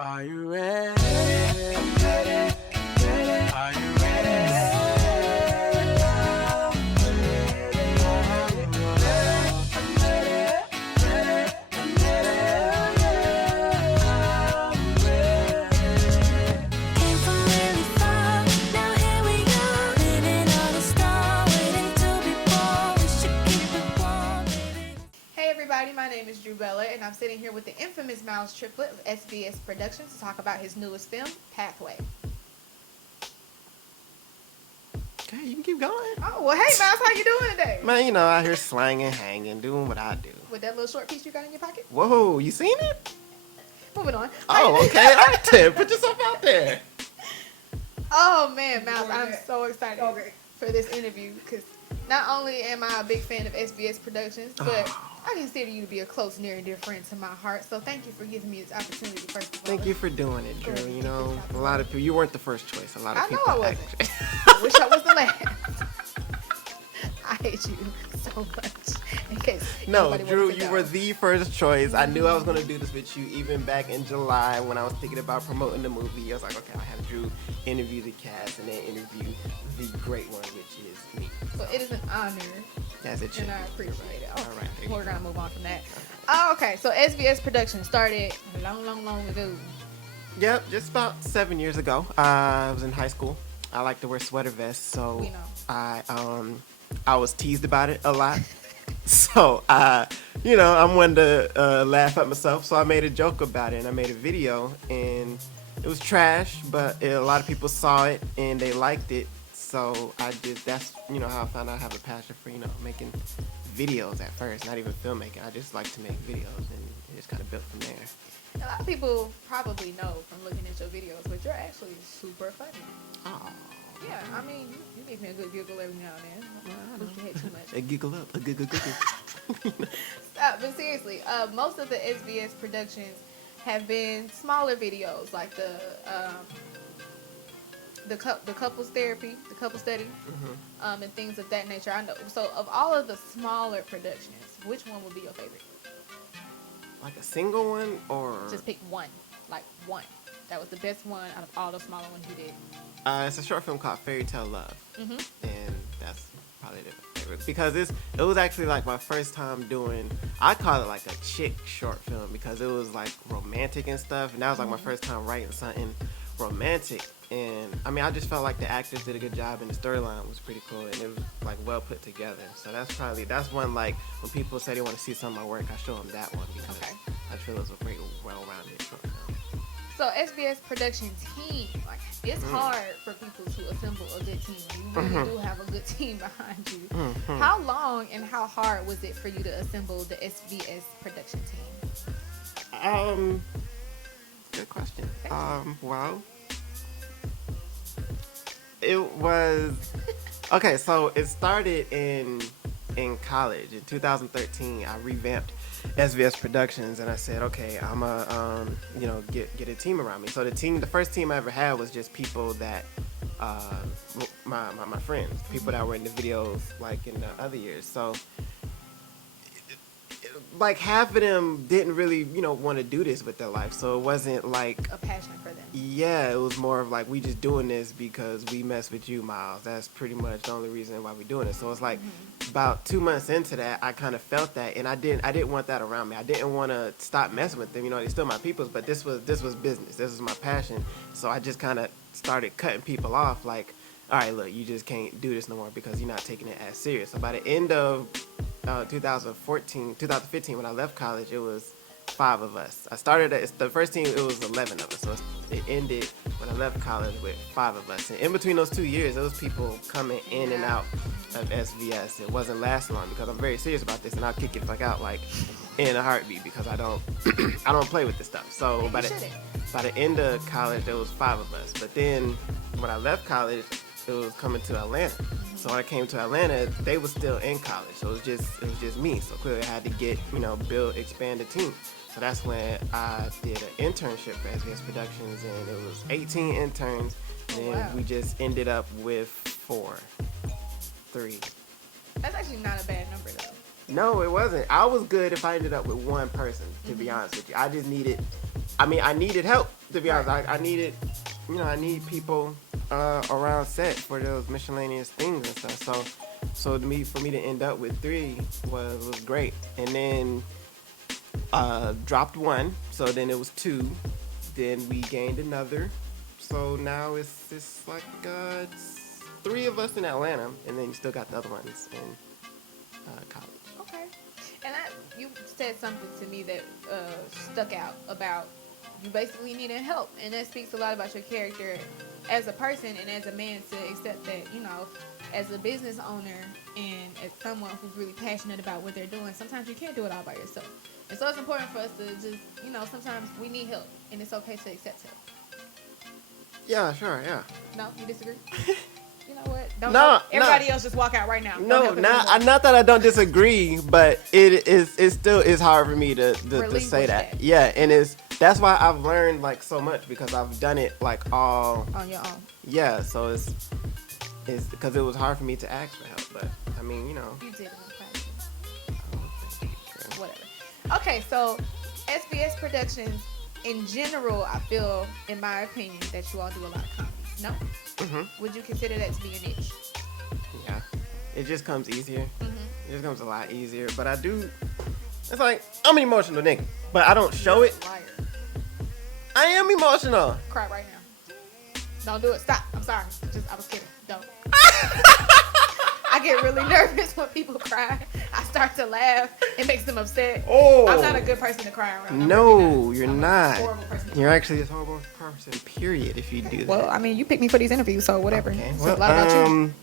Are you ready? Ready? Are you ready? Came from really far, now here we are, living on a star, waiting to be born. We should keep it warm, baby. Hey everybody, my name is Drue, and I'm sitting here with the infamous Miles Triplet of SVS Productions to talk about his newest film, Pathway. Okay, you can keep going. Oh, well, hey Miles, how you doing today? Man, you know, out here slanging, hanging, doing what I do. With that little short piece you got in your pocket? Whoa, you seen it? Moving on. Oh, okay. All right, then. Put yourself out there. Oh man, Miles, I'm so excited for this interview because not only am I a big fan of SVS Productions, but I consider you to be a close, near, and dear friend to my heart. So thank you for giving me this opportunity, first of all. Thank you for doing it, Drew. You know, a lot of people, you weren't the first choice. A lot of I know people I wasn't. actually- I wish I was the last. I hate you so much. In case No, anybody Drew, wants to you know. were the first choice. I knew I was going to do this with you even back in July when I was thinking about promoting the movie. I was like, okay, I'll have Drew interview the cast and then interview the great one, which is me. So it is an honor, As it should and I be. appreciate it. All right, there you We're go. gonna move on from that. Oh, okay. So SVS Productions started long ago. Yep, just about 7 years ago. I was in high school. I like to wear sweater vests, so We know. I was teased about it a lot. So I'm one to laugh at myself. So I made a joke about it, and I made a video, and it was trash, but a lot of people saw it and they liked it. So that's how I found out I have a passion for making videos at first, not even filmmaking. I just like to make videos, and it just kind of built from there. A lot of people probably know from looking at your videos, but you're actually super funny. Oh, Yeah, I mean, you give me a good giggle every now and then. Push your head too much. a giggle up, a giggle. Stop, but seriously, most of the SVS productions have been smaller videos, like the couples therapy, the couple study, and things of that nature. I know. So, of all of the smaller productions, which one would be your favorite? Like a single one, or Just pick one, like one. That was the best one out of all the smaller ones you did. it's a short film called Fairy Tale Love, Mhm. and that's probably the favorite because it was actually like my first time doing. I call it like a chick short film because it was like romantic and stuff, and that was like my first time writing something romantic. And I mean, I just felt like the actors did a good job, and the storyline was pretty cool, and it was like well put together. So that's one, like when people say they want to see some of my work, I show them that one because Okay. I feel it's a great, well-rounded short film. So SVS production team, like it's hard for people to assemble a good team. You really do have a good team behind you. How long and how hard was it for you to assemble the SVS production team? Good question. Thank Well, it was okay. So it started in college in 2013. I revamped SVS Productions, and I said, okay, I'm a get a team around me. So the first team I ever had was just people that my friends, people that were in the videos like in the other years. So like half of them didn't really want to do this with their life, so it wasn't like A passion for them. yeah, it was more of like we just doing this because we mess with you, Miles. That's pretty much the only reason why we're doing it. So it's like about 2 months into that, I kind of felt that, and I didn't want that around me. I didn't want to stop messing with them. They're still my peoples, but this was business. This was my passion. So I just kind of started cutting people off. Like, all right, look, you just can't do this no more because you're not taking it as serious. So by the end of 2015, when I left college, it was 5 of us. I started the first team. It was 11 of us. So it ended when I left college with 5 of us. And in between those 2 years, there was people coming in and out of SVS. It wasn't lasting long because I'm very serious about this, and I'll kick it the fuck out like in a heartbeat because I don't I don't play with this stuff. So by the end of college, there was 5 of us. But then when I left college, it was coming to Atlanta. So when I came to Atlanta, they were still in college. So it was just me. So clearly I had to get, expand the team. So that's when I did an internship for SVS Productions, and it was 18 interns, and wow. we just ended up with 3. That's actually not a bad number though. No, it wasn't. I was good if I ended up with one person, to be honest with you. I just needed I mean, I needed help, to be honest. I needed, I need people around set for those miscellaneous things and stuff. So for me to end up with 3 was great. And then dropped 1, so then it was 2. Then we gained another. So now it's like it's 3 of us in Atlanta, and then you still got the other ones in college. Okay. And you said something to me that stuck out about you basically needing help, and that speaks a lot about your character as a person and as a man to accept that, as a business owner and as someone who's really passionate about what they're doing, sometimes you can't do it all by yourself. And so it's important for us to just, sometimes we need help, and it's okay to accept help. Yeah, sure, yeah. No, you disagree? You know what? No, everybody else just walk out right now. Not that I don't disagree, but it still is hard for me to say that. Yeah, and that's why I've learned like so much, because I've done it like all on your own. Yeah, so it's because it was hard for me to ask for help, but I mean, You did it in practice. Oh, thank you. Whatever. Okay, so SVS Productions in general, I feel, in my opinion, that you all do a lot of comedies. No? Mm-hmm. Would you consider that to be your niche? Yeah, it just comes easier. Mm-hmm. It just comes a lot easier. But I do. It's like I'm an emotional nigga, but I don't show it. Liar. I am emotional. Cry right now. Don't do it. Stop. I'm sorry. I was kidding. Don't. I get really nervous when people cry. I start to laugh. It makes them upset. Oh. I'm not a good person to cry around. No, you're not. A horrible person. You're actually a horrible person, period, if you do that. Well, I mean, you picked me for these interviews, so whatever. Okay. It's Well, a lot about you.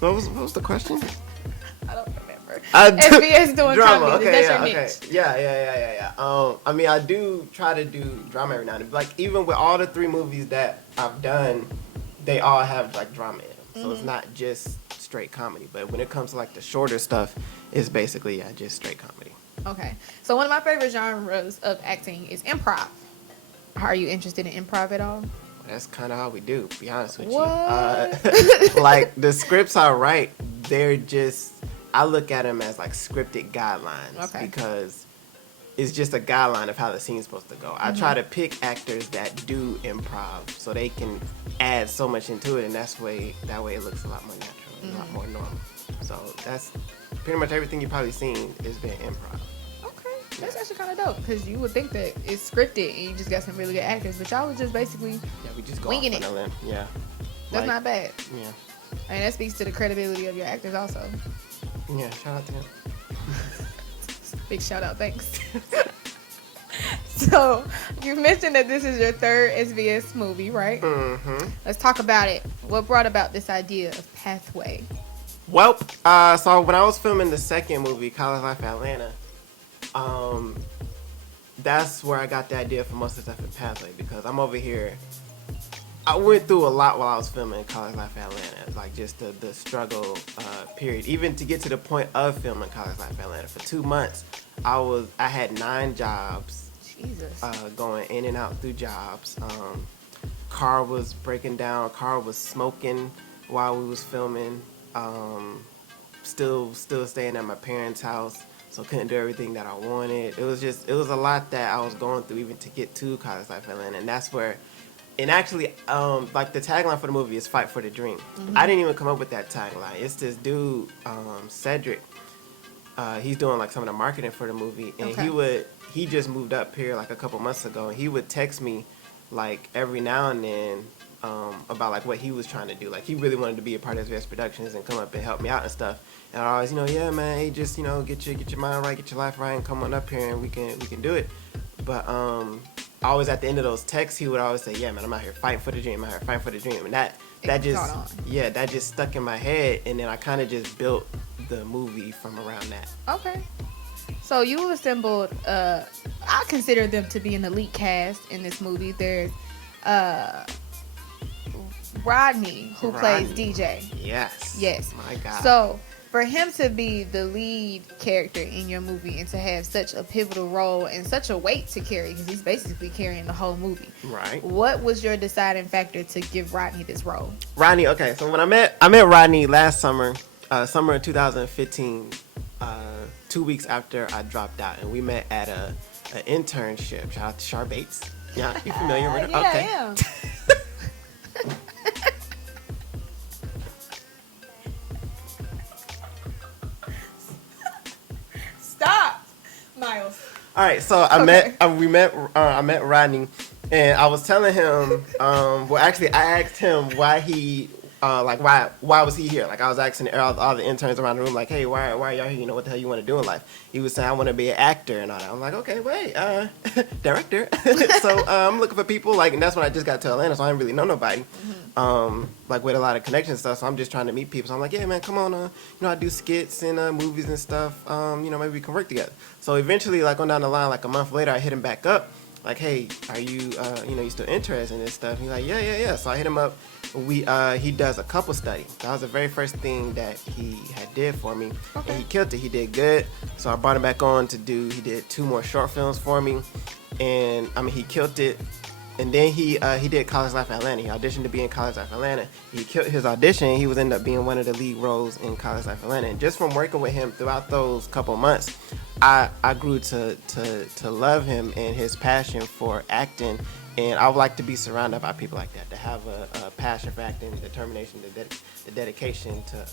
what was the question? I don't remember. SBS doing drama. comedy. Okay, That's yeah, your okay. niche. Yeah. I mean, I do try to do drama every now and then. Like, even with all the 3 movies that I've done, they all have, like, drama in them. So it's not just straight comedy. But when it comes to, like, the shorter stuff, it's basically, just straight comedy. Okay. So one of my favorite genres of acting is improv. Are you interested in improv at all? That's kind of how we do, to be honest with What? you. Like, the scripts I write, I look at them as, like, scripted guidelines. Okay. Because it's just a guideline of how the scene's supposed to go. I try to pick actors that do improv so they can add so much into it, and that way it looks a lot more natural, a lot more normal. So that's pretty much everything you've probably seen has been improv. Okay. That's actually kind of dope, because you would think that it's scripted and you just got some really good actors, but y'all was just basically Yeah, we just go winging off on it. a limb. Yeah. That's not bad. Yeah. I mean, that speaks to the credibility of your actors also. Yeah, shout out to them. Big shout out, thanks. So, you mentioned that this is your 3rd SVS movie, right? Mm-hmm. Let's talk about it. What brought about this idea of Pathway? Well, so when I was filming the 2nd movie, College Life Atlanta, that's where I got the idea for most of the stuff in Pathway, because I'm over here. I went through a lot while I was filming College Life Atlanta, like just the struggle period. Even to get to the point of filming College Life Atlanta, for 2 months, I had 9 jobs. Jesus. Going in and out through jobs. Car was breaking down. Car was smoking while we was filming. Still staying at my parents' house, so couldn't do everything that I wanted. It was a lot that I was going through even to get to College Life Atlanta, and that's where. And actually, like the tagline for the movie is "Fight for the Dream." Mm-hmm. I didn't even come up with that tagline. It's this dude, Cedric. He's doing like some of the marketing for the movie, and he just moved up here like a couple months ago, and he would text me like every now and then about like what he was trying to do. Like he really wanted to be a part of SVS Productions and come up and help me out and stuff. And I always, yeah, man, hey, just get your mind right, get your life right, and come on up here and we can do it. But always at the end of those texts, he would always say, yeah, man, I'm out here fighting for the dream. I'm out here fighting for the dream. And that just stuck in my head. And then I kind of just built the movie from around that. Okay. So you assembled, I consider them to be an elite cast in this movie. There's Rodney, who plays DJ. Yes. My God. So for him to be the lead character in your movie and to have such a pivotal role and such a weight to carry, because he's basically carrying the whole movie. Right. What was your deciding factor to give Rodney this role? Rodney, okay. So when I met Rodney last summer, summer of 2015, 2 weeks after I dropped out, and we met at an internship. Shout out to Char Bates. Yeah, you familiar with her? Yeah, Okay. I am. Stop, Miles. All right, so I met Rodney, and I was telling him, well, actually, I asked him why he, why was he here? Like, I was asking all the interns around the room, like, hey, why are y'all here? You know, what the hell you want to do in life? He was saying, I want to be an actor and all that. I'm like, okay, wait, director. So I'm looking for people, like, and that's when I just got to Atlanta, so I didn't really know nobody, like, with a lot of connections and stuff. So I'm just trying to meet people. So I'm like, yeah, man, come on, you know, I do skits and movies and stuff. You know, maybe we can work together. So eventually, like, on down the line, like a month later, I hit him back up. Like, hey, are you, you know, you still interested in this stuff? He's like, yeah. So I hit him up. He does a couple study. That was the very first thing that he had did for me. Okay. And he killed it. He did good. So I brought him back on to he did 2 more short films for me. And, I mean, he killed it. And then he did College Life Atlanta. He auditioned to be in College Life Atlanta. He killed his audition. He was ended up being one of the lead roles in College Life Atlanta. And just from working with him throughout those couple months, I grew to love him and his passion for acting. And I would like to be surrounded by people like that have a passion for acting, determination, the dedication to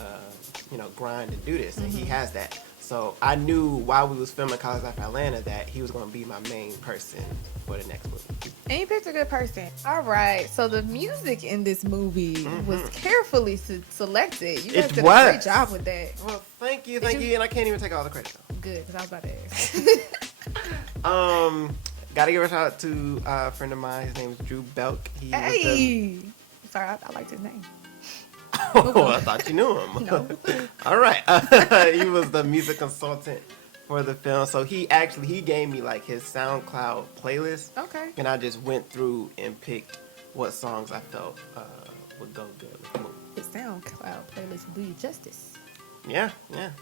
you know, grind and do this. And he has that. So I knew while we was filming College Life Atlanta that he was going to be my main person for the next movie. And you picked a good person. All right. So the music in this movie was carefully selected. You guys It did a was. great job with that. Well, thank you. you- And I can't even take all the credit though. Good, because I was about to ask. Gotta give a shout out to a friend of mine. His name is Drue Belk. He was Hey. Sorry, I liked his name. oh, I thought you knew him. No. All right. He was the music consultant for the film. So he gave me like his SoundCloud playlist. Okay. And I just went through and picked what songs I felt would go good with the movie. The SoundCloud playlist do you justice. Yeah.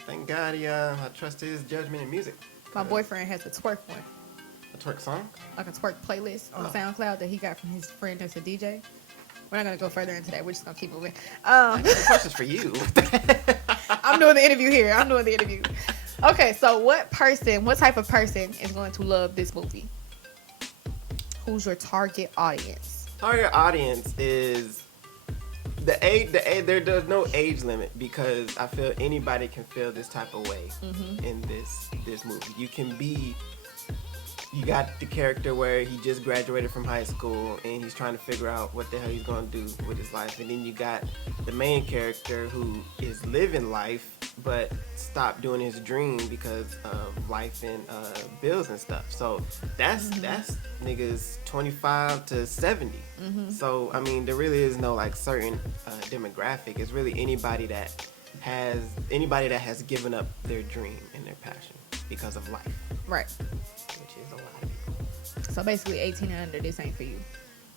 Thank God I trust his judgment in music. My boyfriend has a twerk one. A twerk song? Like a twerk playlist on Oh. SoundCloud that he got from his friend that's a DJ. We're not going to go further into that. We're just going to keep moving. The question's for you. I'm doing the interview here. Okay, so what type of person is going to love this movie? Who's your target audience? Target audience is the age. There's no age limit because I feel anybody can feel this type of way in this movie. You got the character where he just graduated from high school and he's trying to figure out what the hell he's going to do with his life. And then you got the main character who is living life but stopped doing his dream because of life and bills and stuff. So that's niggas 25 to 70. So, I mean, there really is no like certain demographic. It's really anybody that has given up their dream and their passion because of life. Right. Which is a lot of people. So basically 18 and under, this ain't for you.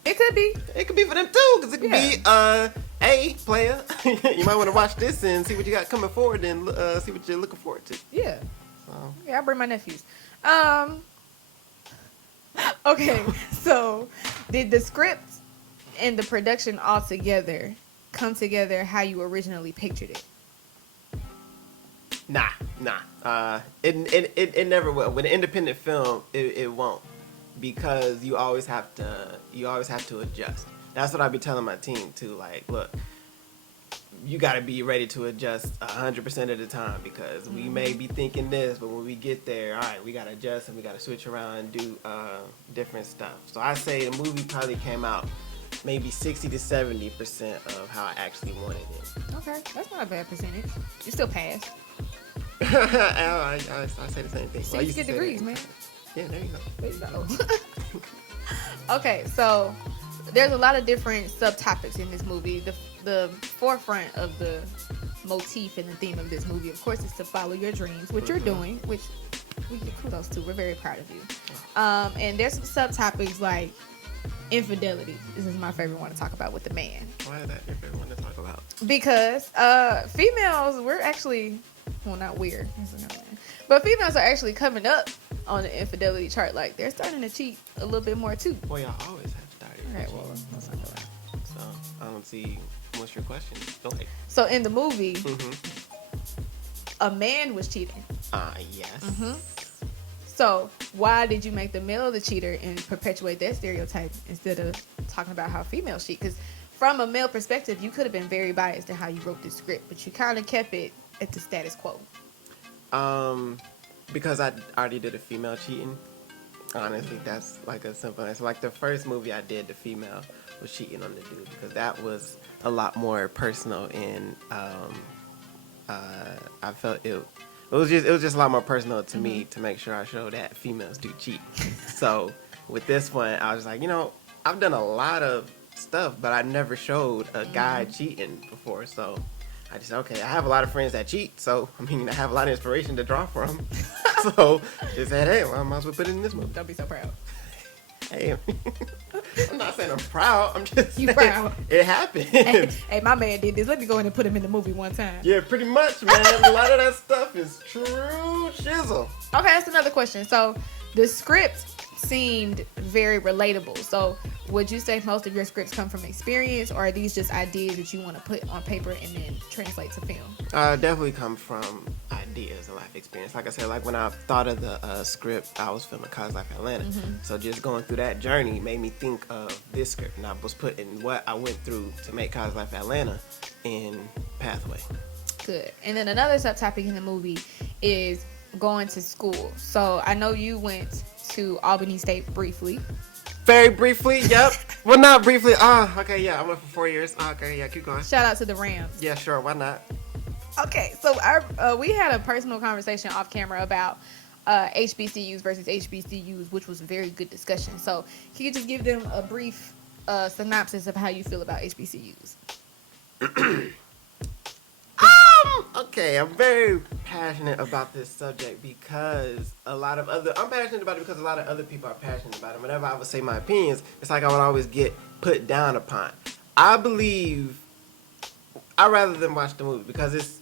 It could be. It could be for them too, because it could be a player. You might want to watch this and see what you got coming forward and see what you're looking forward to. Yeah. So Yeah, I bring my nephews. Okay, so did the script and the production all together come together how you originally pictured it? nah. It never will. With an independent film, it won't, because you always have to adjust. That's what I be telling my team too. Like, look, you got to be ready to adjust 100% of the time, because we may be thinking this, but when we get there, all right, we got to adjust and we got to switch around and do different stuff. So I say the movie probably came out maybe 60 to 70% of how I actually wanted it. Okay, that's not a bad percentage. You still passed. I say the same thing. So I you used to get say degrees, that. man. Yeah, there you go. There you go. Okay, so there's a lot of different subtopics in this movie. The forefront of the motif and the theme of this movie, of course, is to follow your dreams, which you're doing, which we give kudos to. We're very proud of you. And there's some subtopics like infidelity. This is my favorite one to talk about with the man. Why is that your favorite one to talk about? Because females, we're actually, well, not weird, but females are actually coming up on the infidelity chart. Like, they're starting to cheat a little bit more too. Well, y'all always have started. All right, well, let's not go that. So I don't see what's your question. Go ahead. So in the movie, Mm-hmm. a man was cheating. Yes. So why did you make the male the cheater and perpetuate that stereotype instead of talking about how females cheat? Because from a male perspective, you could have been very biased in how you wrote the script, but you kind of kept it at the status quo. Because I already did a female cheating. Honestly, that's like a simple answer. Like the first movie I did, the female was cheating on the dude because that was a lot more personal and I felt it was just a lot more personal to me to make sure I show that females do cheat. So with this one, I was like, I've done a lot of stuff, but I never showed a guy cheating before. So I just said, okay, I have a lot of friends that cheat, so I have a lot of inspiration to draw from. So just said, hey, well, I might as well put it in this movie. Don't be so proud. Hey, I'm not saying I'm proud. I'm just saying proud. It happened. Hey, my man did this. Let me go in and put him in the movie one time. Yeah, pretty much, man. A lot of that stuff is true shizzle. Okay, that's another question. So the script seemed very relatable. So would you say most of your scripts come from experience, or are these just ideas that you want to put on paper and then translate to film? Definitely come from ideas and life experience. Like I said, like when I thought of the script, I was filming College Life Atlanta. So just going through that journey made me think of this script, and I was putting what I went through to make College Life Atlanta in Pathway. Good. And then another subtopic in the movie is going to school. So I know you went to Albany State briefly. Very briefly, yep. Well, not briefly. Okay, yeah, I went for 4 years. Okay, yeah, keep going. Shout out to the Rams. Yeah, sure, why not? Okay, so we had a personal conversation off camera about HBCUs versus HBCUs, which was a very good discussion. So can you just give them a brief synopsis of how you feel about HBCUs? Okay, I'm very passionate about this subject because I'm passionate about it because a lot of other people are passionate about it. Whenever I would say my opinions, it's like I would always get put down upon. I believe I'd rather than watch the movie because it's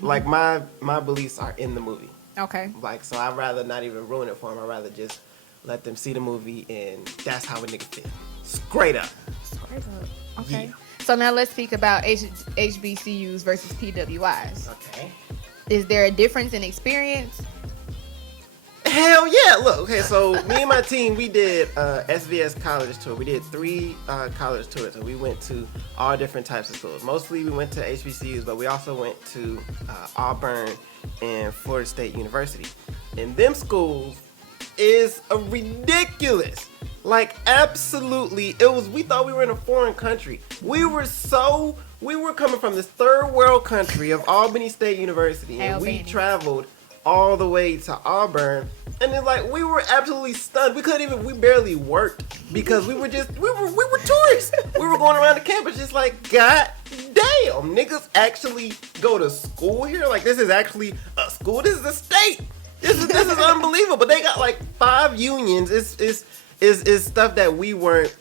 like my beliefs are in the movie. Okay. Like, so I'd rather not even ruin it for them. I'd rather just let them see the movie and that's how a nigga feel. Straight up. Straight up. Okay. Yeah. So now let's speak about HBCUs versus PWIs. Okay. Is there a difference in experience? Hell yeah! Look, okay, so me and my team, we did SVS college tour. We did 3 college tours, and we went to all different types of schools. Mostly we went to HBCUs, but we also went to Auburn and Florida State University. And them schools is a ridiculous. Like, absolutely, we thought we were in a foreign country. We were coming from this third world country of Albany State University, and we traveled all the way to Auburn, and then like we were absolutely stunned. We barely worked because we were tourists. We were going around the campus just like, god damn, niggas actually go to school here? Like, this is actually a school? This is a state. This is unbelievable. They got like 5 unions. It's stuff that we weren't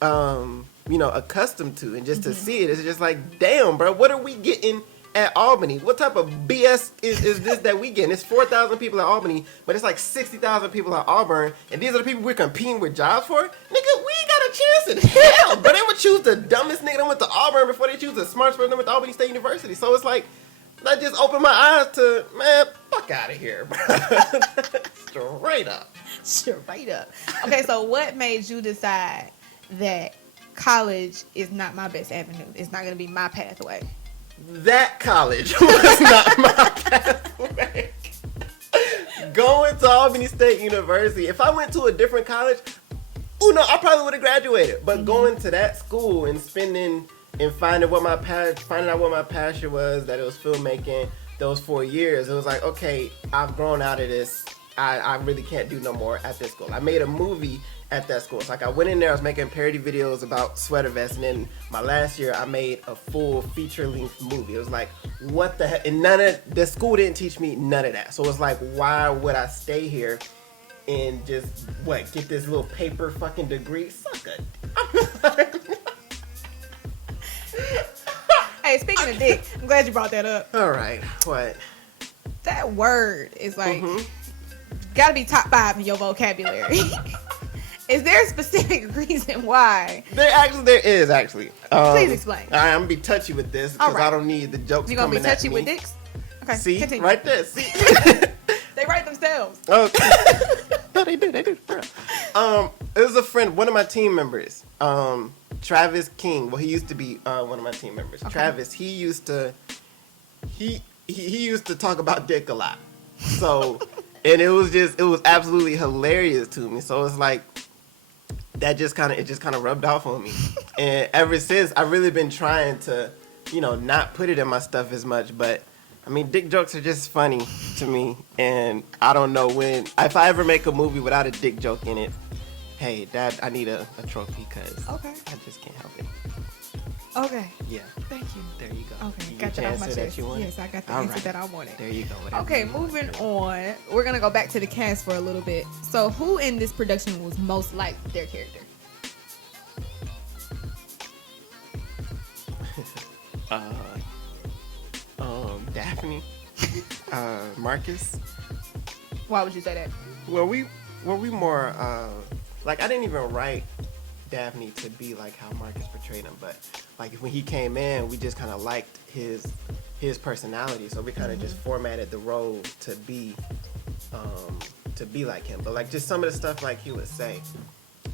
accustomed to, and just to see it, it's just like, damn, bro, what are we getting at Albany? What type of BS is this that we getting? It's 4,000 people at Albany, but it's like 60,000 people at Auburn, and these are the people we're competing with jobs for? Nigga, we ain't got a chance in hell. But they would choose the dumbest nigga that went to Auburn before they choose the smartest person that went to Albany State University. So it's like, that just opened my eyes to, man, fuck out of here, bro. Straight up. Straight up. Okay, so what made you decide that college is not my best avenue? It's not going to be my pathway. That college was not my pathway. Going to Albany State University, if I went to a different college, I probably would have graduated. But going to that school and finding out what my passion was, that it was filmmaking, those 4 years, it was like, okay, I've grown out of this. I really can't do no more at this school. I made a movie at that school. It's like I went in there, I was making parody videos about sweater vests, and then my last year I made a full feature-length movie. It was like, what the heck? And the school didn't teach me none of that. So it's like, why would I stay here and just, get this little paper fucking degree? Suck it. Hey, speaking of dick, I'm glad you brought that up. All right, what? That word is like, gotta be top 5 in your vocabulary. Is there a specific reason why? There is actually. Please explain. I'm gonna be touchy with this because I don't need the jokes. You gonna be coming at touchy me. with dicks? Okay. See, continue. right there. See, They write themselves. okay. No, they do for real. It was a friend, one of my team members, Travis King. Well, he used to be one of my team members. Okay. Travis, he used to talk about dick a lot. So, and it was absolutely hilarious to me. So it's like that just kind of rubbed off on me. And ever since, I've really been trying to, not put it in my stuff as much, but I mean, dick jokes are just funny to me, and I don't know if I ever make a movie without a dick joke in it, hey, Dad, I need a trophy, because Okay. I just can't help it. Okay. Yeah, Thank you. there you go. Okay. You Got get that your off my answer that chest. you wanted? Yes, I got the All answer right. that I wanted. There you go. Whatever Okay, you want. moving on. We're gonna go back to the cast for a little bit. So, who in this production was most like their character? Daphne, Marcus. Why would you say that? Well, we more like I didn't even write Daphne to be like how Marcus portrayed him, but like when he came in, we just kind of liked his personality, so we kind of just formatted the role to be like him. But like just some of the stuff like he would say,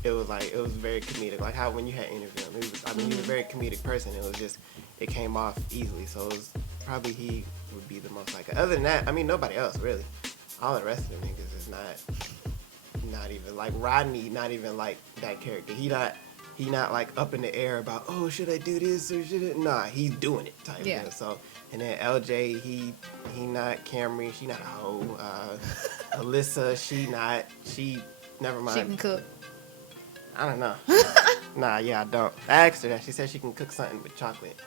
it was very comedic. Like how when you had interviewed him, he was a very comedic person. It came off easily, so it was probably he would be the most like. Other than that, I mean nobody else really. All the rest of them niggas is not even like Rodney, not even like that character. He not like up in the air about, oh, should I do this or should it? Nah, he's doing it type Yeah. deal. So and then LJ, he not Camry, she not a hoe. Alyssa, she never mind. She can cook. I don't know. Nah, yeah, I don't. I asked her that. She said she can cook something with chocolate.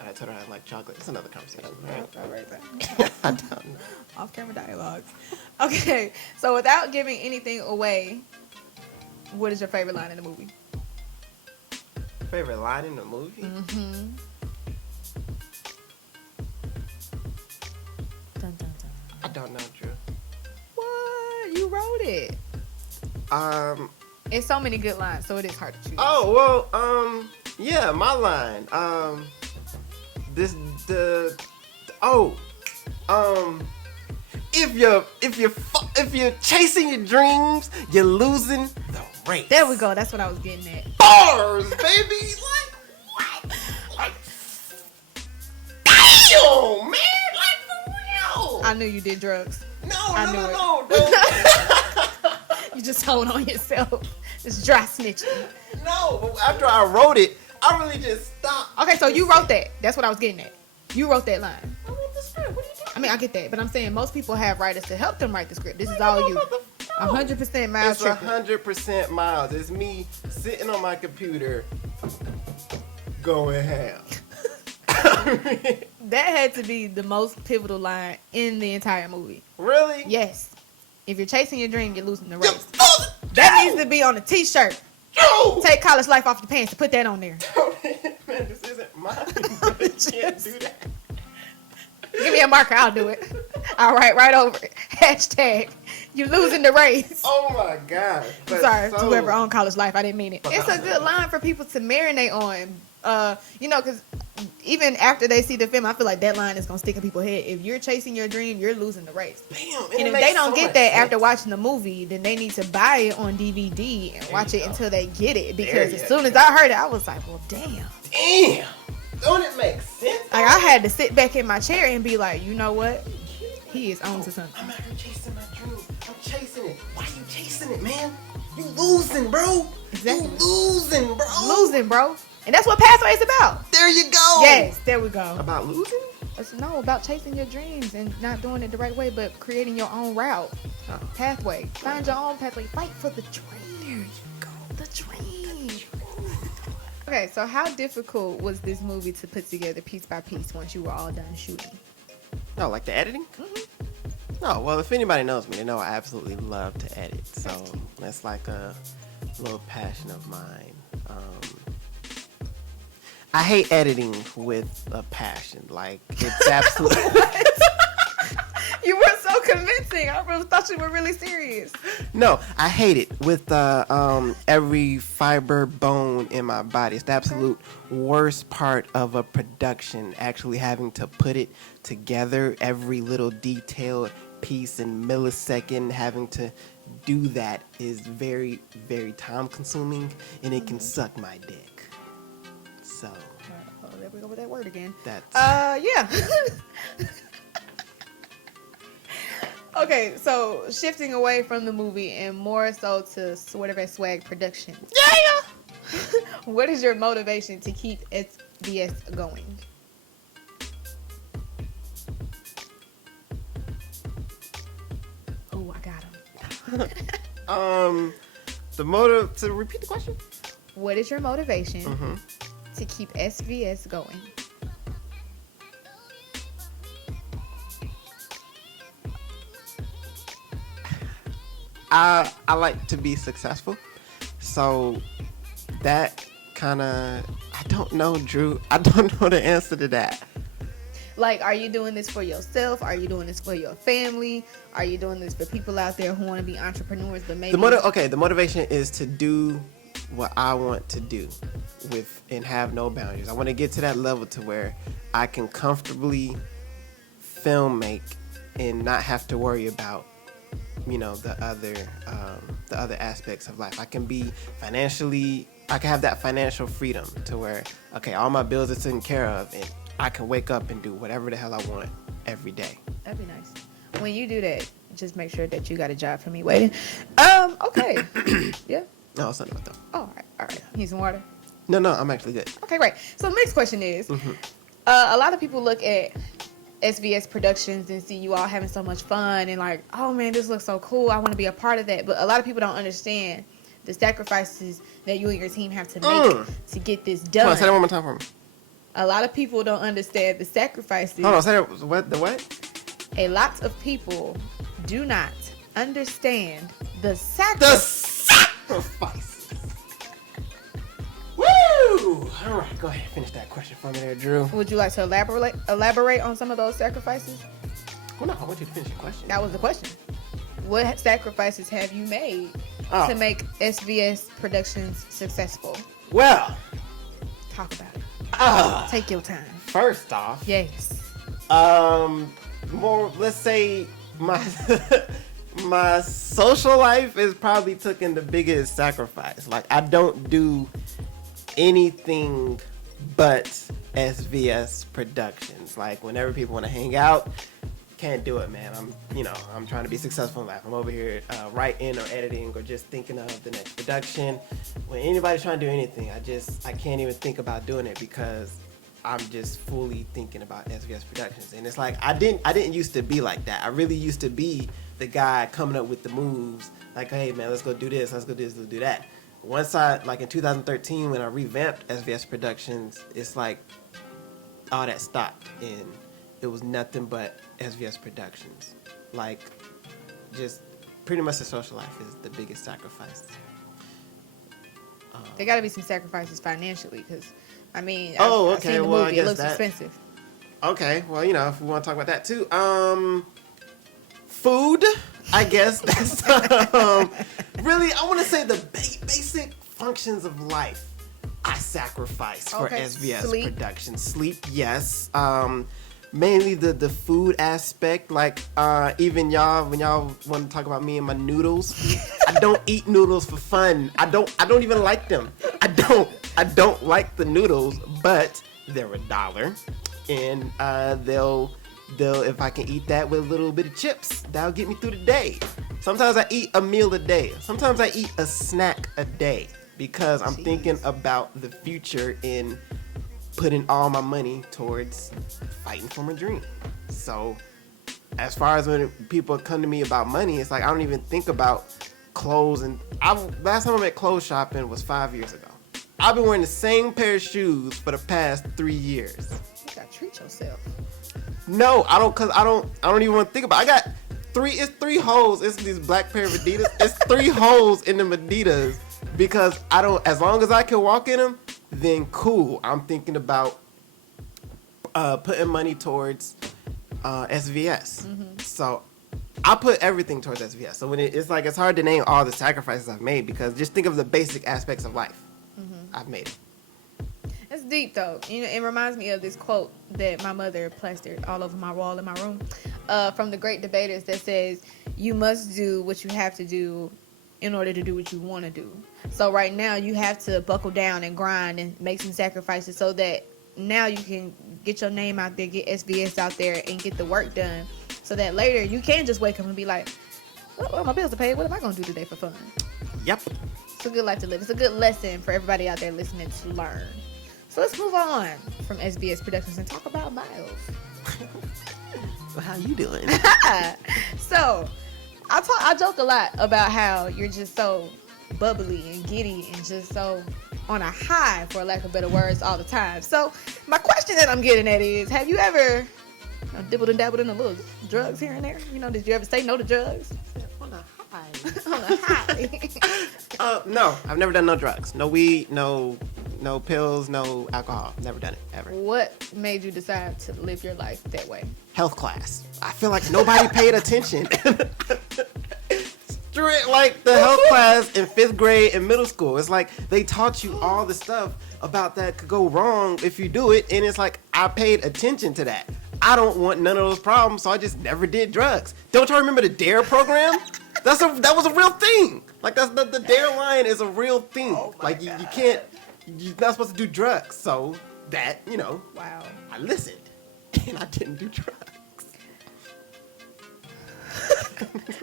I told her I like chocolate. It's another conversation. Right? I don't know. Off camera dialogues. Okay, so without giving anything away, what is your favorite line in the movie? Favorite line in the movie? Mm-hmm. Dun, dun, dun. I don't know, Drew. What? You wrote it. It's so many good lines, so it is hard to choose. Oh well, yeah, my line. If you're chasing your dreams, you're losing the race. There we go. That's what I was getting at. Bars, baby. Like what? Like damn, man. Like for real. I knew you did drugs. No. You just told on yourself. It's dry snitching. No, but after I wrote it, I really just stopped. Okay, so you wrote that. That's what I was getting at. You wrote that line. I wrote the script. What are you doing? I mean, I get that, but I'm saying most people have writers to help them write the script. This is all you. 100% miles It's tripping. 100% miles. It's me sitting on my computer going ham. That had to be the most pivotal line in the entire movie. Really? Yes. If you're chasing your dream, you're losing the You race. losing. That needs to be on a t-shirt. Yo! Take college life off the pants and put that on there. Man, this isn't mine. You can't do that. Give me a marker, I'll do it. I'll write right over it. Hashtag, you losing the race. Oh my God. But Sorry, so- whoever owned college life, I didn't mean it. It's a good line for people to marinate on. Because even after they see the film, I feel like that line is gonna stick in people's head. If you're chasing your dream, you're losing the race. Damn, And if they don't get that after watching the movie, then they need to buy it on DVD and watch it until they get it. Because as soon as I heard it, I was like, well, damn. Damn. Don't it make sense? Like, I had to sit back in my chair and be like, you know what? He is on to something. I'm out here chasing my dreams. I'm chasing it. Why you chasing it, man? You losing, bro. Exactly. You losing, bro. Losing, bro. And that's what Pathway is about. There you go. Yes, there we go. About losing? No, about chasing your dreams and not doing it the right way, but creating your own route. Oh. Pathway. Find your own pathway. Fight for the dream. There you go. The dream. Okay, so how difficult was this movie to put together piece by piece once you were all done shooting? No, like the editing? No, well, if anybody knows me, they know I absolutely love to edit. So that's like a little passion of mine. I hate editing with a passion. Like, it's absolutely... You were so convincing. I really thought you were really serious. No, I hate it with every fiber bone in my body. It's the absolute worst part of a production, actually having to put it together, every little detailed piece in millisecond, having to do that is very, very time consuming, and it can suck my dick. So Oh, there we go with that word again. that's Yeah. Okay, so shifting away from the movie and more so to sort of a swag production. Yeah. What is your motivation to keep SVS going? Oh, I got him. the motive to repeat the question. What is your motivation Mm-hmm. to keep SVS going? I like to be successful, so that kind of I don't know, Drew. I don't know the answer to that. Like, are you doing this for yourself? Are you doing this for your family? Are you doing this for people out there who want to be entrepreneurs, but maybe The motivation is to do what I want to do with and have no boundaries. I want to get to that level to where I can comfortably film make and not have to worry about the other aspects of life. I can be I can have that financial freedom to where, okay, all my bills are taken care of and I can wake up and do whatever the hell I want every day. that'd be nice. When you do that, just make sure that you got a job for me waiting. Okay. Yeah. No, it's not about that. Oh, all right. Need some water? No, I'm actually good. Okay, great. So the next question is, a lot of people look at SVS Productions and see you all having so much fun and like, oh man, this looks so cool. I want to be a part of that. But a lot of people don't understand the sacrifices that you and your team have to make to get this done. Come on, say that one more time for me. A lot of people don't understand the sacrifices. Hold on, say that. What? The what? A lot of people do not understand the The sacrifices. sacrifices. Woo! All right, go ahead, finish that question for me there, Drew. Would you like to elaborate on some of those sacrifices? Well, no, I want you to finish your question. That was the question. What sacrifices have you made Oh. to make SVS Productions successful? Well, Talk about it. ah, Take your time. first off, Yes. more. Let's say my my social life is probably taking the biggest sacrifice. Like I don't do anything but SVS Productions. Like whenever people want to hang out, can't do it, man. I'm trying to be successful in life. I'm over here writing or editing or just thinking of the next production. When anybody's trying to do anything, I can't even think about doing it because I'm just fully thinking about SVS Productions. And it's like I didn't used to be like that. I really used to be the guy coming up with the moves. Like, hey man, let's go do this, let's go do this, let's do that. Once like in 2013 when I revamped SVS Productions, it's like all that stopped and it was nothing but SVS Productions. Like, just pretty much the social life is the biggest sacrifice. There got to be some sacrifices financially because, I mean, Oh, I've okay, seen the well, I movie. It guess looks that- expensive. Okay, well, if we want to talk about that too. Food, I guess that's really, I want to say the basic functions of life I sacrifice for Okay, SVS sleep. Productions. Sleep, yes. Mainly the food aspect, like even y'all, when y'all want to talk about me and my noodles, I don't eat noodles for fun. I don't even like them. I don't like the noodles, but they're $1, and they'll if I can eat that with a little bit of chips, that'll get me through the day. Sometimes I eat a meal a day. Sometimes I eat a snack a day because I'm thinking about the future in putting all my money towards fighting for my dream. So as far as when people come to me about money, it's like I don't even think about clothes. And last time I went clothes shopping was 5 years ago. I've been wearing the same pair of shoes for the past 3 years. You got to treat yourself. No, I don't even want to think about it. It's 3 holes. It's these black pair of Adidas. It's 3 holes in the Adidas because as long as I can walk in them, then cool. I'm thinking about putting money towards SVS. Mm-hmm. So I put everything towards SVS. So when it's like, it's hard to name all the sacrifices I've made because just think of the basic aspects of life. Mm-hmm. I've made it. That's deep though. It reminds me of this quote that my mother plastered all over my wall in my room from the great debaters that says, you must do what you have to do in order to do what you want to do. So right now you have to buckle down and grind and make some sacrifices so that now you can get your name out there, get SVS out there, and get the work done. So that later you can just wake up and be like, well, my bills are paid. What am I going to do today for fun? Yep. It's a good life to live. It's a good lesson for everybody out there listening to learn. So let's move on from SVS Productions and talk about Miles. Well, how you doing? So, I joke a lot about how you're just so bubbly and giddy and just so on a high, for lack of better words, all the time. So, my question that I'm getting at is, have you ever dibbled and dabbled in a little drugs here and there? You know, did you ever say no to drugs? On a high. On a high. No, I've never done no drugs. No weed, no pills, no alcohol. Never done it, ever. What made you decide to live your life that way? Health class. I feel like nobody paid attention. Straight like the health class in 5th grade and middle school. It's like they taught you all the stuff about that could go wrong if you do it. And it's like, I paid attention to that. I don't want none of those problems, so I just never did drugs. Don't y'all remember the DARE program? That was a real thing. Like that's the DARE line is a real thing. Like you can't, you're not supposed to do drugs. So that, Wow. I listened and I didn't do drugs.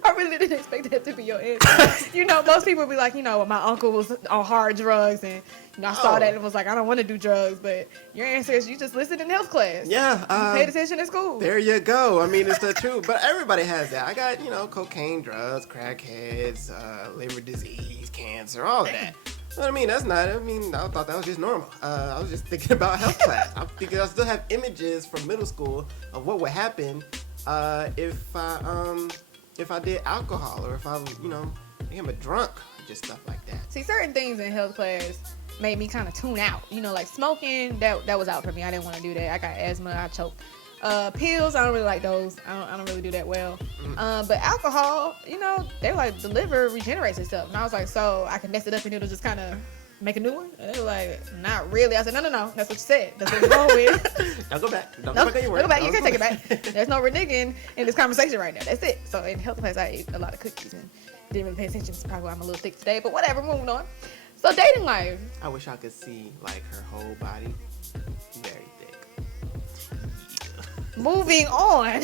I really didn't expect that to be your answer. Most people be like, my uncle was on hard drugs and I saw that and was like, I don't want to do drugs. But your answer is you just listened in health class. Yeah. You paid attention in school. There you go. I mean, it's the truth. But everybody has that. I got, cocaine, drugs, crackheads, liver disease, cancer, all of that. But I thought that was just normal. I was just thinking about health class. I'm thinking I still have images from middle school of what would happen if I did alcohol or if I, became a drunk, just stuff like that. See, certain things in health class made me kind of tune out. Like smoking, that was out for me. I didn't want to do that. I got asthma. I choked. Pills, I don't really like those. I don't really do that well. But alcohol, they're like the liver regenerates itself. And I was like, so I can mess it up and it'll just kind of make a new one? And they were like, not really. I said, no. That's what you said. That's what you're going with. Don't go back. Don't No, go back on your word. go back. You can't take it back. There's no reneging in this conversation right now. That's it. So in health class, I ate a lot of cookies and didn't really pay attention. It's probably why I'm a little thick today. But whatever, moving on. So dating life. I wish I could see like her whole body. Very thick. Moving on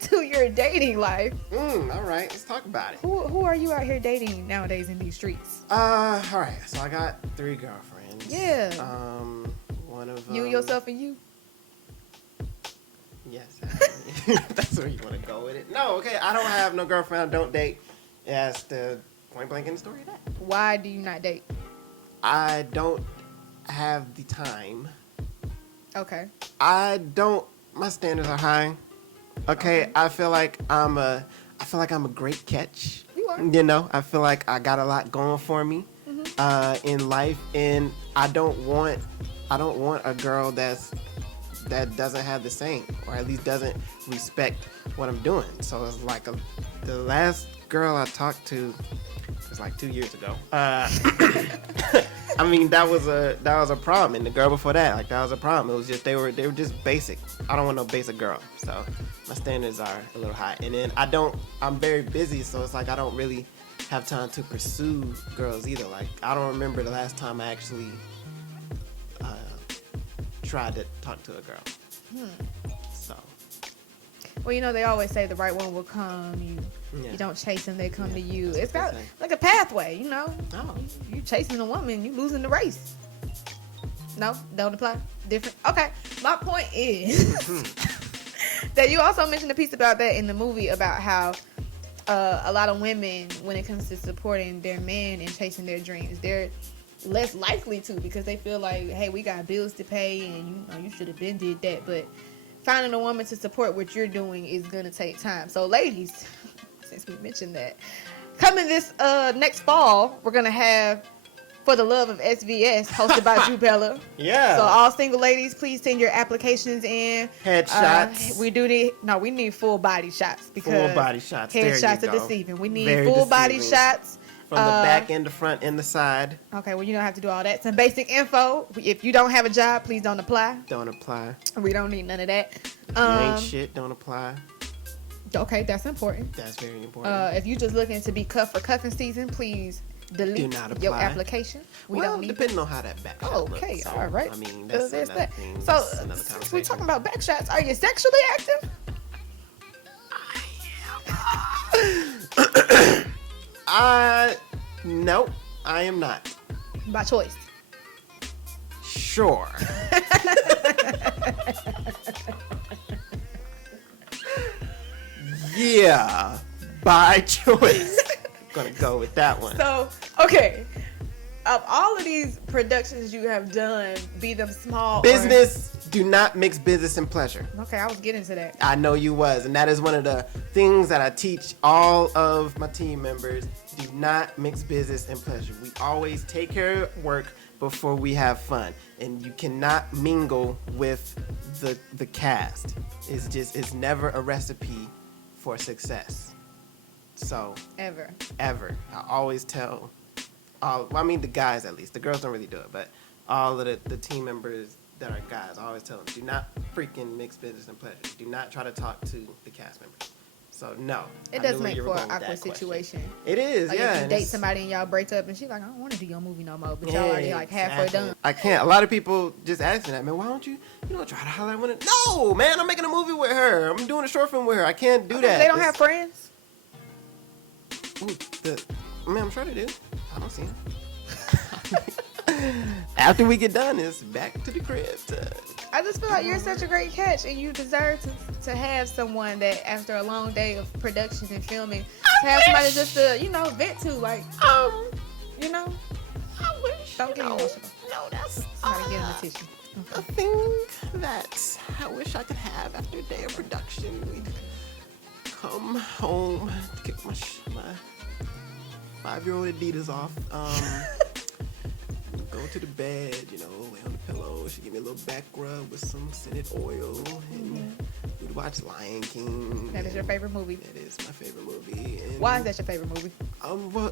to your dating life. All right, let's talk about it. Who are you out here dating nowadays in these streets? All right. So I got 3 girlfriends. Yeah. One of You, yourself, and you. Yes. That's where you want to go with it. No, okay. I don't have no girlfriend. I don't date. That's the point blank in the story of that. Why do you not date? I don't have the time. Okay. My standards are high. Okay. I feel like I'm a great catch. You are. I feel like I got a lot going for me in life, and I don't want a girl that doesn't have the same, or at least doesn't respect what I'm doing. So it's like the last girl I talked to was like 2 years ago. That was a problem, and the girl before that, that was a problem. It was just they were just basic. I don't want no basic girl, so my standards are a little high. And then I'm very busy, so it's like I don't really have time to pursue girls either. Like I don't remember the last time I actually tried to talk to a girl. So. Well, they always say the right one will come. You don't chase them; they come to you. It's got like a pathway, Oh. You chasing a woman, you losing the race. No, don't apply. Different. Okay. My point is that you also mentioned a piece about that in the movie about how a lot of women, when it comes to supporting their men and chasing their dreams, they're less likely to because they feel like, hey, we got bills to pay and you should have been did that. But finding a woman to support what you're doing is gonna take time. So ladies, since we mentioned that, coming this next fall, we're gonna have For the Love of SVS, hosted by Drue Bella. Yeah. So all single ladies, please send your applications in. Headshots. We need full body shots because Full body shots. There you headshots are go. deceiving. We need Very full body deceiving. shots. From the back and the front and the side. Okay, well, you don't have to do all that. Some basic info. If you don't have a job, please don't apply. Don't apply. We don't need none of that. You ain't shit, don't apply. Okay, that's important. That's very important. If you just looking to be cut for cuffing season, please delete Do not your apply. application. We well, don't need depending on how that back shot Okay, looks. So, all right. I mean, that's There's another thing. So, That's another since conversation. we're talking about back shots, are you sexually active? No, I am not. By choice. Sure. Yeah, by choice. Gonna go with that one. So, okay. Of all of these productions you have done, be them small Business, do not mix business and pleasure. Okay, I was getting to that. I know you was, and that is one of the things that I teach all of my team members. Do not mix business and pleasure. We always take care of work before we have fun, and you cannot mingle with the cast. It's never a recipe for success. So Ever. I always tell the guys at least. The girls don't really do it, but all of the team members that are guys, I always tell them, do not freaking mix business and pleasure. Do not try to talk to the cast members. So no. It I does knew where make you were for going an with that awkward question. situation. It is, Like yeah. if you and date it's- somebody and y'all break up and she's like, I don't want to do your movie no more, but y'all already like halfway Exactly. done. I can't. A lot of people just ask me that, man. Why don't you try to holler at one of? No, man. I'm making a movie with her. I'm doing a short film with her. I can't do that. They don't have friends? I'm sure they do. I don't see them. After we get done, it's back to the crib. I just feel like you're such a great catch and you deserve to have someone that after a long day of productions and filming, to have somebody just to, vent to, like, I wish. Don't get emotional. No, that's Somebody get him a tissue. a thing that I wish I could have after a day of production. We'd come home, get my 5-year-old Adidas off, go to the bed, lay on the pillow. She give me a little back rub with some scented oil, and we'd watch Lion King. That is your favorite movie. That is my favorite movie. And, Why is that your favorite movie? Well,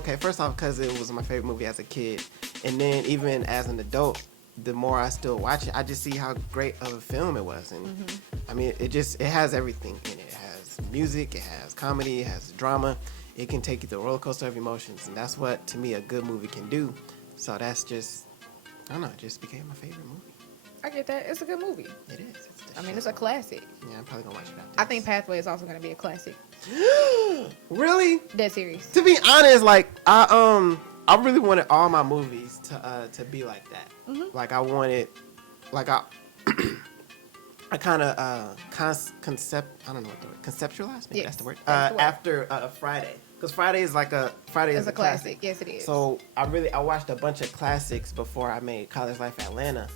okay. First off, because it was my favorite movie as a kid, and then even as an adult, the more I still watch it, I just see how great of a film it was. And I mean, it has everything in it. It has music, it has comedy, it has drama. It can take you through a roller coaster of emotions, and that's what, to me, a good movie can do. So that's just, I don't know, it just became my favorite movie. I get that. It's a good movie. It is. It's a classic. Yeah, I'm probably gonna watch it after. I think Pathway is also going to be a classic. Really? Dead series. To be honest, like I really wanted all my movies to be like that. Like I wanted, like I kind of conceptualized. Maybe Yes, that's the word. that's the word. After Friday, because Friday is It's a a classic. Yes, it is. So I watched a bunch of classics before I made College Life Atlanta,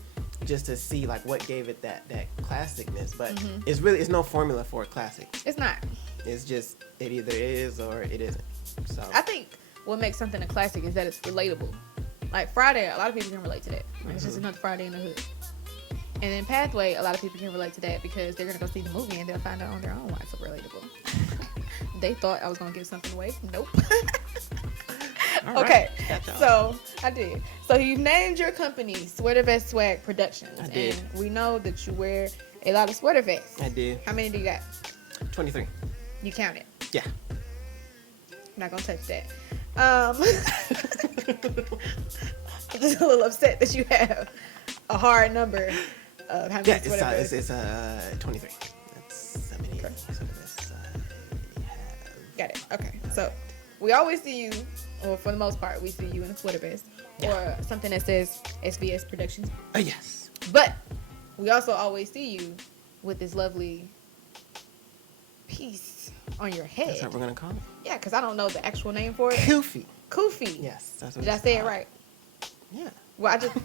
just to see like what gave it that classicness. But it's no formula for a classic. It's not. It's just it either is or it isn't. So I think what makes something a classic is that it's relatable. Like Friday, a lot of people can relate to that. Like, it's just another Friday in the hood. And then Pathway, a lot of people can relate to that because they're gonna go see the movie and they'll find out on their own why it's so relatable. They thought I was gonna give something away. Nope. All Okay, right. Catch on. so I did. So you named your company Sweater Vest Swag Productions. I did. And we know that you wear a lot of sweater vests. I did. How many do you got? 23. You counted. Yeah. I'm not gonna touch that. I'm just a little upset that you have a hard number of how many Yeah, sweater vests. it's 23. That's how many sweater vests I have. Got it. Okay. So we always see you, or for the most part, we see you in a sweater vest or something that says SVS Productions. Yes. But we also always see you with this lovely piece on your head. That's what we're gonna call it. Yeah, because I don't know the actual name for it. Koofy. Koofy. Yes, that's what Did I it's say it called. right? Yeah. Well, I just,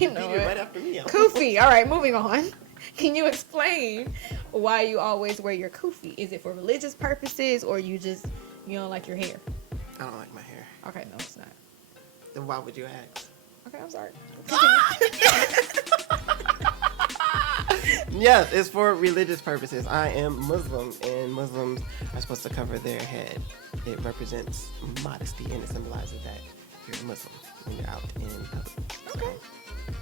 you know beat it it. right after me. Koofy. All right, moving on. Can you explain why you always wear your koofy? Is it for religious purposes or you don't like your hair? I don't like my hair. Okay, no, it's not. Then why would you ask? Okay, I'm sorry. Yes, it's for religious purposes. I am Muslim, and Muslims are supposed to cover their head. It represents modesty, and it symbolizes that you're a Muslim when you're out in public. Okay.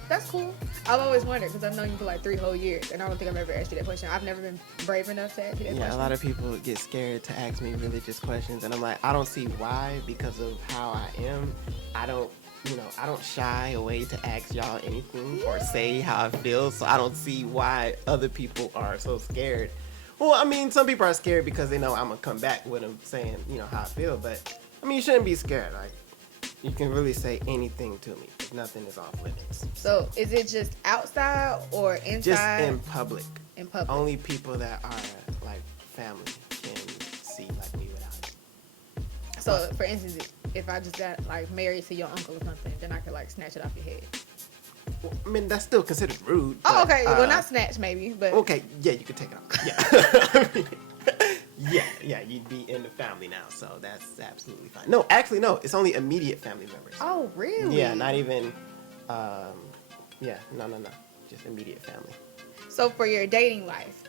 That's cool. I've always wondered because I've known you for like 3 whole years, and I don't think I've ever asked you that question. I've never been brave enough to ask you that Yeah, question. a lot of people get scared to ask me religious questions, and I'm like, I don't see why, because of how I am. I don't shy away to ask y'all anything or say how I feel, so I don't see why other people are so scared. Well, I mean, some people are scared because they know I'm gonna come back with them saying, how I feel, but I mean, you shouldn't be scared. Like, you can really say anything to me. Nothing is off limits. So, is it just outside or inside? Just in public. In public. Only people that are like family can see like me without it. So, for instance, if I just got like married to your uncle or something, then I could like snatch it off your head. Well, I mean, that's still considered rude. Oh, but, okay. Well, not snatch maybe, but Okay, yeah, you can take it off. Yeah. I mean, yeah, you'd be in the family now, so that's absolutely fine. No, actually, no, it's only immediate family members. Oh, really? Yeah, not even, no, just immediate family. So, for your dating life,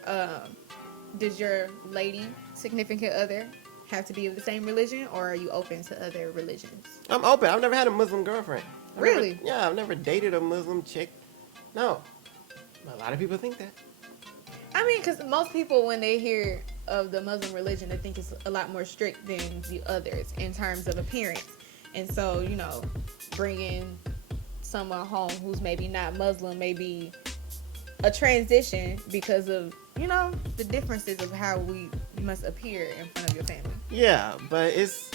does your lady significant other have to be of the same religion, or are you open to other religions? I'm open. I've never had a Muslim girlfriend. Really? I've never dated a Muslim chick. No. A lot of people think that. I mean, because most people, when they hear of the Muslim religion, they think it's a lot more strict than the others in terms of appearance. And so, bringing someone home who's maybe not Muslim may be a transition because of, the differences of how we must appear in front of your family. Yeah, but it's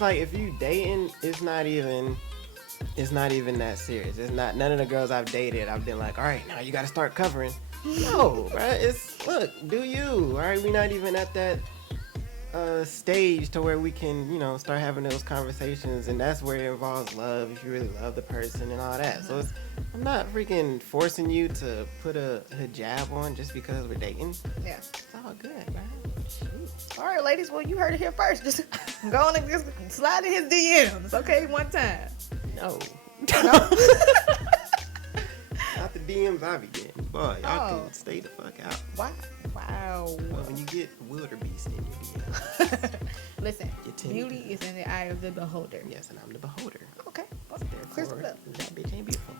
like if you dating, it's not even that serious. It's not, none of the girls I've dated, I've been like, all right, now you got to start covering. No, right? Look, do you? All right, we're not even at that stage to where we can, start having those conversations, and that's where it involves love, if you really love the person and all that. So I'm not freaking forcing you to put a hijab on just because we're dating. Yeah. It's all good, man. Shoot. All right, ladies. Well, you heard it here first. Just go on and just slide in his DMs, okay? One time. No. No? Not the DMs I be getting. Boy, y'all Oh. can stay the fuck out. Wow. Well, when you get wildebeest in your DMs. Listen, Get 10 beauty is in the eye of the beholder. Yes, and I'm the beholder. Okay. Well, clear Therefore, some up. that bitch ain't beautiful.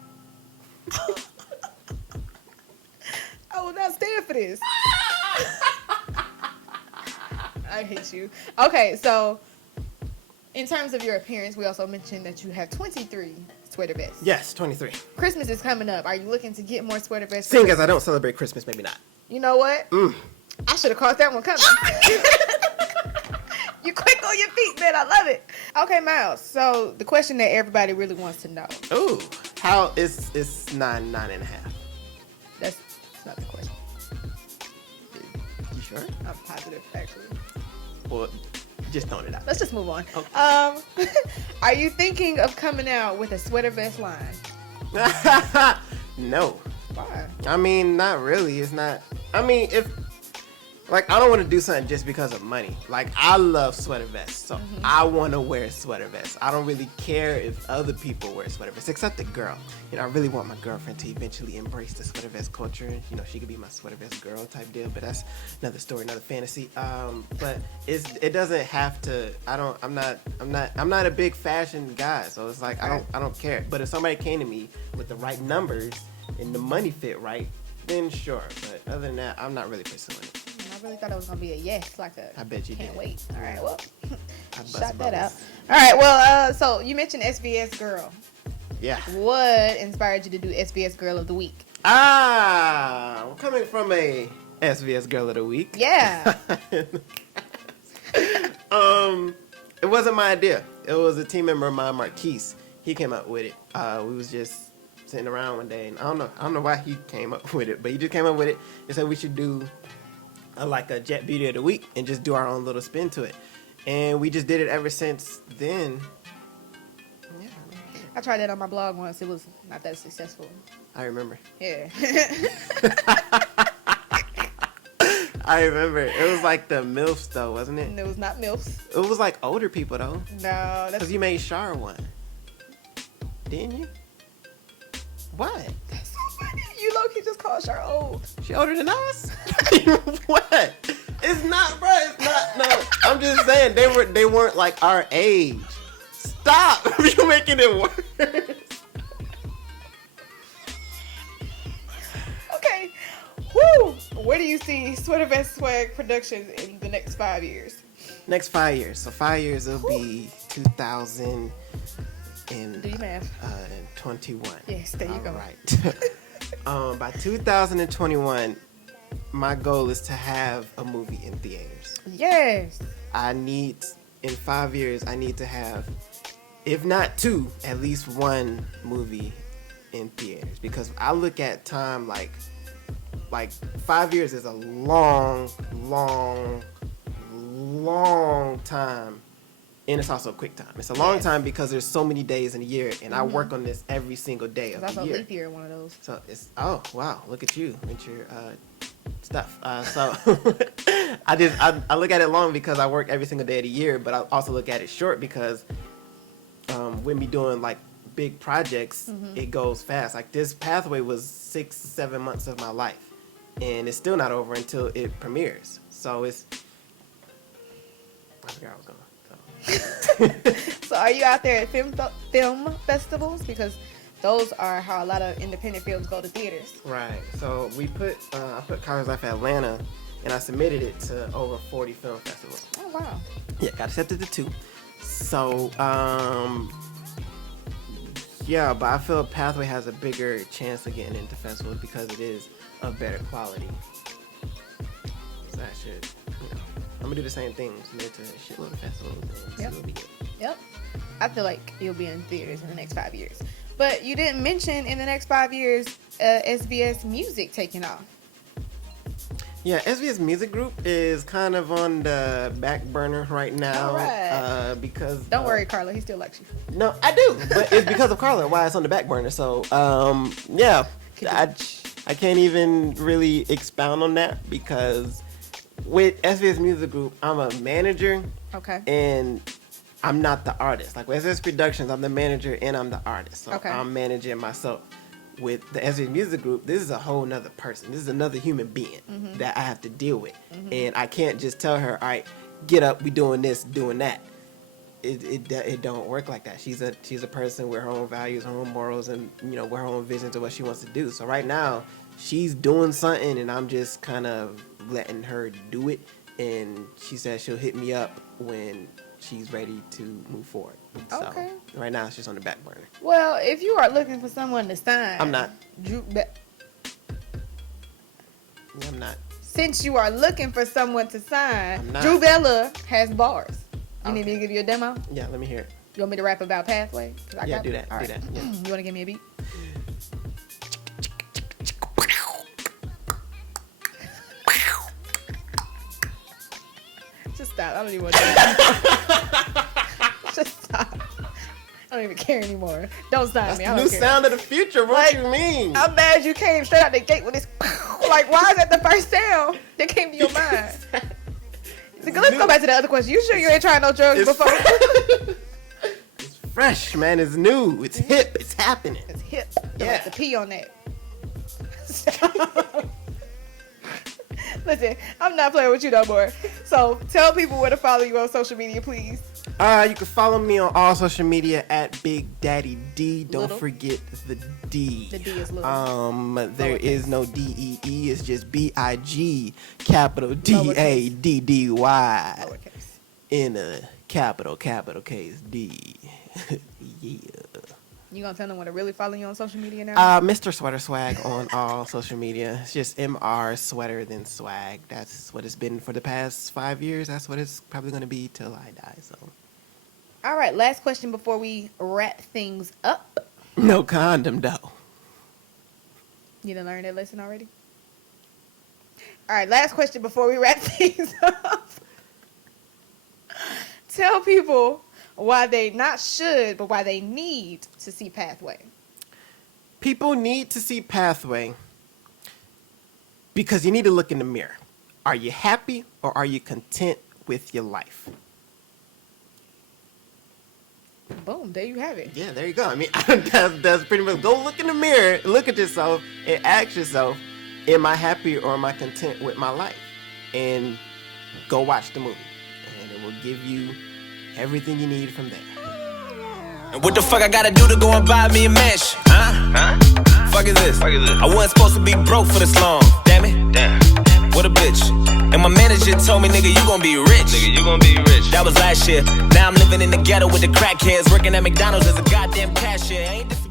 I will not stand for this. I hate you. Okay, so in terms of your appearance, we also mentioned that you have 23 sweater vests. Yes, 23. Christmas is coming up. Are you looking to get more sweater vests? Seeing as I don't celebrate Christmas, maybe not. You know what? I should have caught that one coming. You quick on your feet, man. I love it. Okay, Miles. So the question that everybody really wants to know. Ooh, how is it's 9.5? That's not the question. You sure? I'm positive, actually. Well, just throwing it out. Let's just move on. Okay. Are you thinking of coming out with a sweater vest line? No. Why? I mean, not really. It's not. I mean, I don't want to do something just because of money. Like, I love sweater vests, so I want to wear sweater vests. I don't really care if other people wear sweater vests, except the girl. I really want my girlfriend to eventually embrace the sweater vest culture. She could be my sweater vest girl type deal, but that's another story, another fantasy. But it doesn't have to. I'm not a big fashion guy, so it's like I don't care. But if somebody came to me with the right numbers and the money fit right, then sure. But other than that, I'm not really pursuing it. I really thought it was gonna be a yes, like a. I bet you can't did. wait. All right, well, I bust shot that out. bubbles. All right, well, so you mentioned SVS Girl. Yeah. What inspired you to do SVS Girl of the Week? I'm coming from a SVS Girl of the Week. Yeah. It wasn't my idea. It was a team member of mine, Marquise. He came up with it. We was just sitting around one day, and I don't know why he came up with it, but he just came up with it and said we should do a Jet Beauty of the Week and just do our own little spin to it. And we just did it ever since then. Yeah. I tried that on my blog once. It was not that successful. I remember. Yeah. I remember. It was like the MILFs though, wasn't it? And it was not MILFs. It was like older people though. No, that's Because you made Shar one. Didn't you? What? so funny. You low-key just called Char old. She older than us? What? It's not, bro. It's not. No. I'm just saying they weren't like our age. Stop! You're making it worse. Okay. Woo! Where do you see Sweater Vest Swag Productions in the next 5 years? Next 5 years. So 5 years it'll be 2000 and Do your math. 21. Yes, there you All go. right. By 2021, my goal is to have a movie in theaters. Yes. In 5 years, I need to have, if not 2, at least 1 movie in theaters. Because I look at time like 5 years is a long time. And it's also a quick time. It's a long time because there's so many days in a year, and I work on this every single day of That's the a year. leap year, one of those. So it's wow, look at you with your stuff. So I look at it long because I work every single day of the year, but I also look at it short because with me doing like big projects, it goes fast. Like this Pathway was 6-7 months of my life, and it's still not over until it premieres. So it's I forgot I was going. So are you out there at film festivals? Because those are how a lot of independent films go to theaters. Right. So I put College Life Atlanta, and I submitted it to over 40 film festivals. Oh, wow. Yeah, got accepted to 2. So yeah, but I feel Pathway has a bigger chance of getting into festivals because it is of better quality. So I should, I'm gonna do the same thing, submit to a shitload of festivals and see what we get. Yep. I feel like you'll be in theaters in the next 5 years. But you didn't mention in the next 5 years SVS music taking off. Yeah, SVS Music Group is kind of on the back burner right now. All right. Because Don't worry, Carla. He still likes you. No, I do, but it's because of Carla why it's on the back burner. So yeah, I can't even really expound on that because with SVS Music Group, I'm a manager. Okay. And I'm not the artist. Like with SVS Productions, I'm the manager and I'm the artist. So Okay. I'm managing myself. With the SVS Music Group, this is a whole nother person. This is another human being that I have to deal with. And I can't just tell her, all right, get up, we doing this, doing that. It don't work like that. She's a person with her own values, her own morals, and with her own visions of what she wants to do. So right now, she's doing something, and I'm just kind of letting her do it. And she said she'll hit me up when she's ready to move forward. So Okay. right now, it's just on the back burner. Well, if you are looking for someone to sign, I'm not. Drue, I'm not. since you are looking for someone to sign, I'm not. Drue Bella has bars. You need me Okay. to give you a demo? Yeah, let me hear it. You want me to rap about Pathway? 'Cause I Yeah, got do it. that. All Do that. Yeah. You want to give me a beat? Just stop. I don't even want to do that. Just stop. I don't even care anymore. Don't sign That's me. the I new don't care. sound of the future. What Like, you mean? I'm mad you came straight out the gate with this. Like, why is that the first sound that came to your mind? Let's go back to the other question. You sure you ain't trying no drugs It's before? It's fresh, man. It's new. It's hip. It's happening. It's hip. Yeah. Yeah. The P on that. Listen, I'm not playing with you no more. So tell people where to follow you on social media, please. You can follow me on all social media at Big Daddy D. Don't Little. forget the D. The D is little. There is no DEE. It's just BIG capital DADDY Lowercase. in a capital case D. Yeah. You gonna tell them where to really follow you on social media now? Mr. Sweater Swag on all social media. It's just MR Sweater then Swag. That's what it's been for the past 5 years. That's what it's probably going to be till I die. So All right, last question before we wrap things up. no condom though. You done learned that lesson already? All right, last question before we wrap things up. Tell people why they not should, but why they need to see Pathway. People need to see Pathway because you need to look in the mirror. Are you happy or are you content with your life? Boom, there you have it. Yeah, there you go. I mean, that's pretty much. Go look in the mirror, look at yourself, and ask yourself, am I happy or am I content with my life? And go watch the movie, and it will give you everything you need from there. And what the fuck I gotta do to go and buy me a mansion? Huh? Fuck is this? I wasn't supposed to be broke for this long. Damn it. Damn. What a bitch. And my manager told me, nigga, you gon' be rich. Nigga, you gon' be rich. That was last year. Now I'm living in the ghetto with the crackheads, working at McDonald's as a goddamn cashier. Ain't this